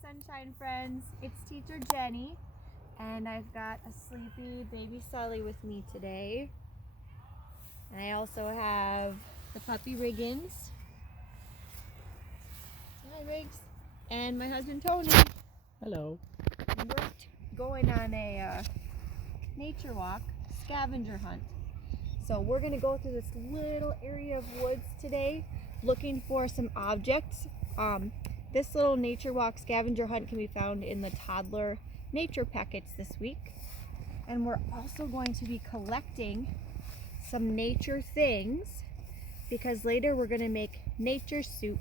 Sunshine friends, it's teacher Jenny, and I've got a sleepy baby Sully with me today. And I also have the puppy Riggins. Hi Riggs. And my husband Tony. Hello. And we're going on a nature walk, scavenger hunt. So we're going to go through this little area of woods today looking for some objects. This little nature walk scavenger hunt can be found in the toddler nature packets this week. And we're also going to be collecting some nature things because later we're going to make nature soup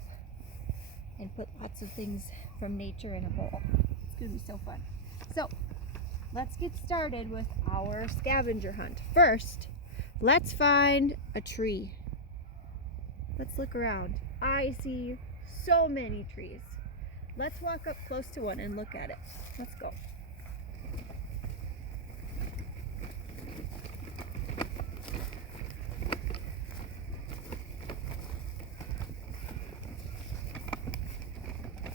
and put lots of things from nature in a bowl. It's going to be so fun. So let's get started with our scavenger hunt. First, let's find a tree. Let's look around. I see so many trees. Let's walk up close to one and look at it. Let's go.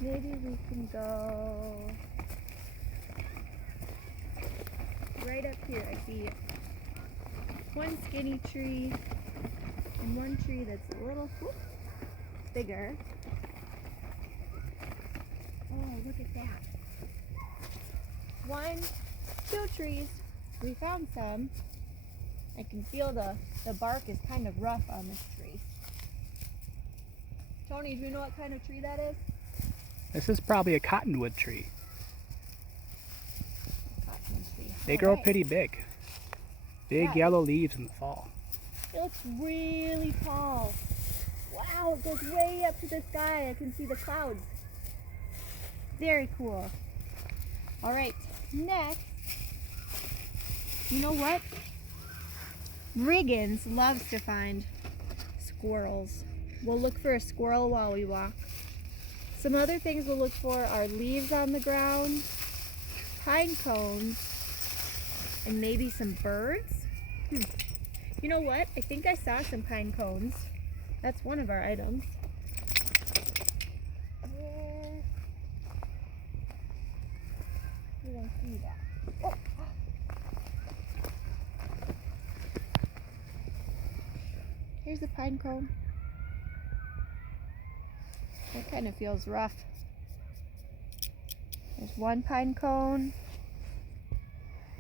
Maybe we can go right up here. I see one skinny tree and one tree that's a little bigger. Oh, look at that. 1, 2 trees. We found some. I can feel the bark is kind of rough on this tree. Tony, do you know what kind of tree that is? This is probably a cottonwood tree. Cottonwood tree. They grow pretty big. Big yellow leaves in the fall. It looks really tall. Wow, it goes way up to the sky. I can see the clouds. Very cool. All right, next, you know what? Riggins loves to find squirrels. We'll look for a squirrel while we walk. Some other things we'll look for are leaves on the ground, pine cones, and maybe some birds. You know what? I think I saw some pine cones. That's one of our items. You don't see that. Oh. Here's a pine cone. That kind of feels rough. There's one pine cone.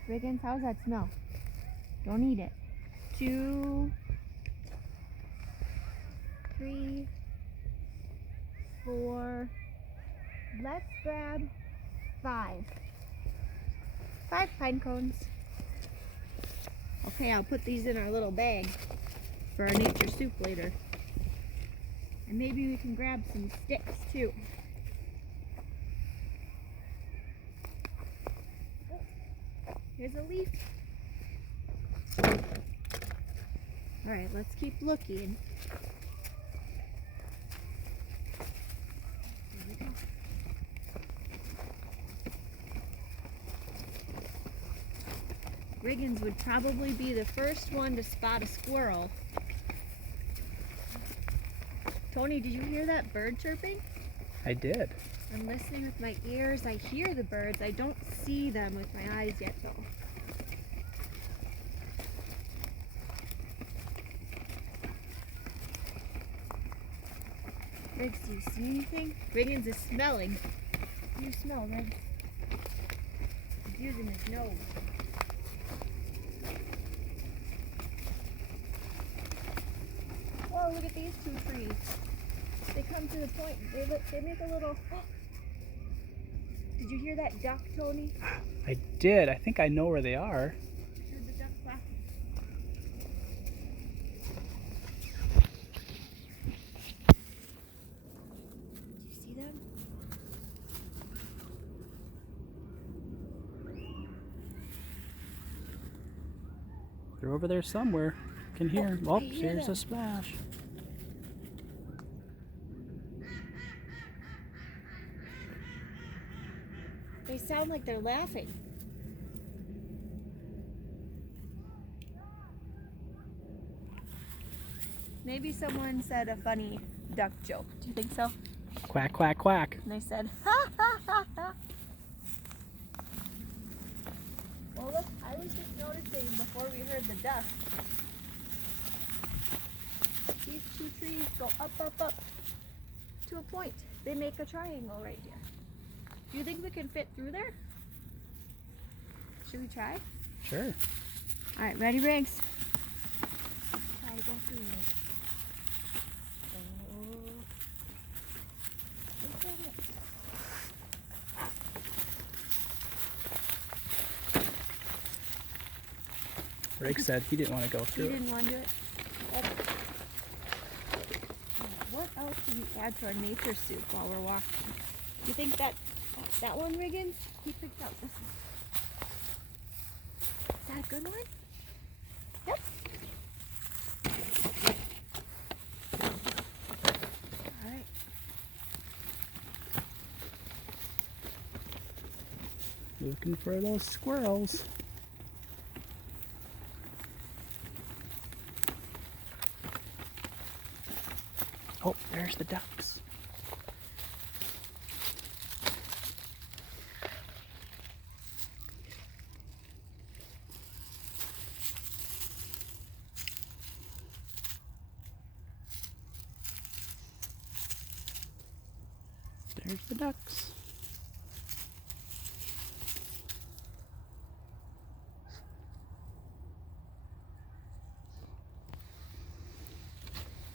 Riggins, how's that smell? Don't eat it. 2, 3, 4. Let's grab 5. 5 pine cones. Okay, I'll put these in our little bag for our nature soup later. And maybe we can grab some sticks too. Oh, here's a leaf. All right, let's keep looking. Here we go. Riggins would probably be the first one to spot a squirrel. Tony, did you hear that bird chirping? I did. I'm listening with my ears. I hear the birds. I don't see them with my eyes yet, though. Riggs, do you see anything? Riggins is smelling. What do you smell, Riggs? He's using his nose. Whoa, look at these 2 trees. They come to the point. They make a little... Oh. Did you hear that duck, Tony? I did. I think I know where they are. I heard the duck quacking. Did you see them? They're over there somewhere. Can hear. Oh, Oh, I hear here's them. a splash. They sound like they're laughing. Maybe someone said a funny duck joke. Do you think so? Quack, quack, quack. And they said, ha ha Well, look, I was just noticing before we heard the duck. These two trees go up, up, up to a point. They make a triangle right here. Do you think we can fit through there? Should we try? Sure. All right, ready, Briggs? Try to go through this. Oh. Look at it. Rick said he didn't want to go You through it. didn't want to do it? Okay. What else do we add to our nature soup while we're walking? Do you think that one, Riggins? He picked up this one. Is that a good one? Yep. All right. Looking for those squirrels. Oh, there's the ducks. There's the ducks.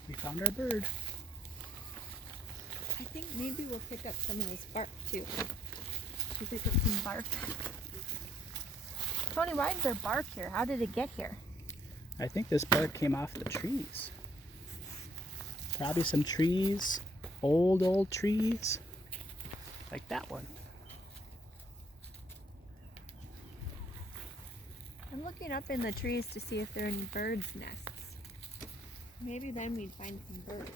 We found our bird. I think maybe we'll pick up some of this bark too. Should we pick up some bark? Tony, why is there bark here? How did it get here? I think this bark came off the trees. Probably some trees, old trees, like that one. I'm looking up in the trees to see if there are any birds' nests. Maybe then we'd find some birds.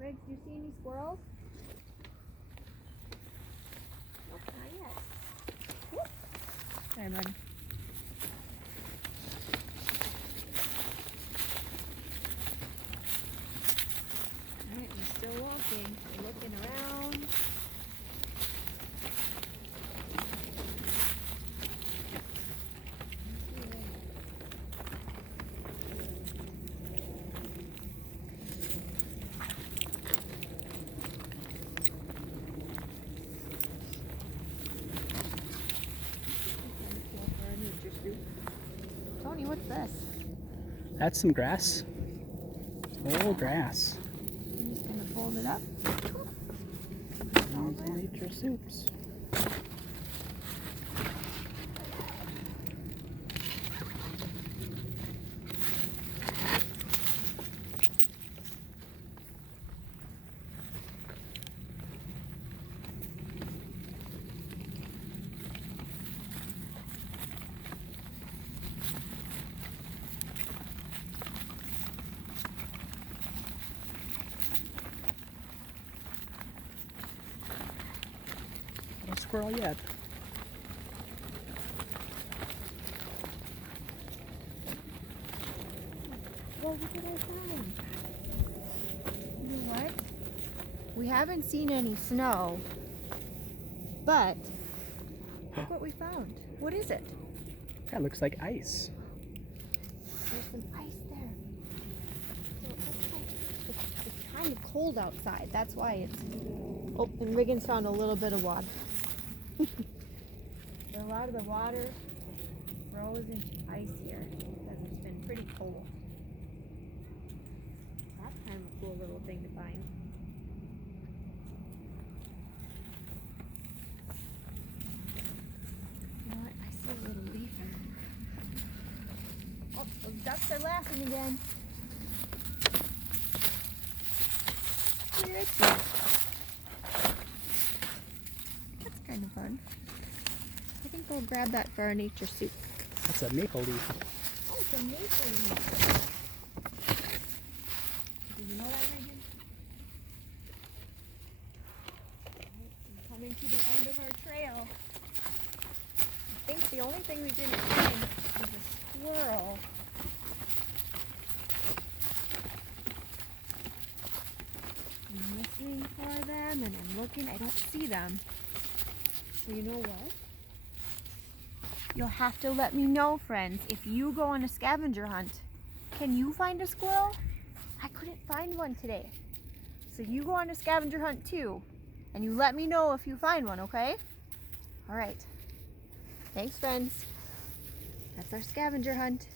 Riggs, do you see any squirrels? Nope, not yet. Whoop. Sorry, buddy. Alright, we're still walking. We're looking around. Tony, what's this? That's some grass. Old grass. I'm just gonna fold it up. There's the nature soups. No squirrel yet. Well, look at our sign. You know what? We haven't seen any snow, but look what we found. What is it? That looks like ice. There's some ice there. So it looks like it's kind of cold outside. That's why it's... Oh, and Riggins found a little bit of water. A lot of the water froze into ice here because it's been pretty cold. That's kind of a cool little thing to find. You know what? I see a little leaf. Oh, those ducks are laughing again. Look at that. That's kind of fun. I think we'll grab that for our nature soup. It's a maple leaf. Oh, it's a maple leaf. Did you know that, Megan? We're coming to the end of our trail. I think the only thing we didn't find is a squirrel. Missing for them and I'm looking, I don't see them. So you know what? You'll have to let me know, friends, if you go on a scavenger hunt. Can you find a squirrel? I couldn't find one today. So you go on a scavenger hunt too, and you let me know if you find one, okay? All right. Thanks, friends. That's our scavenger hunt.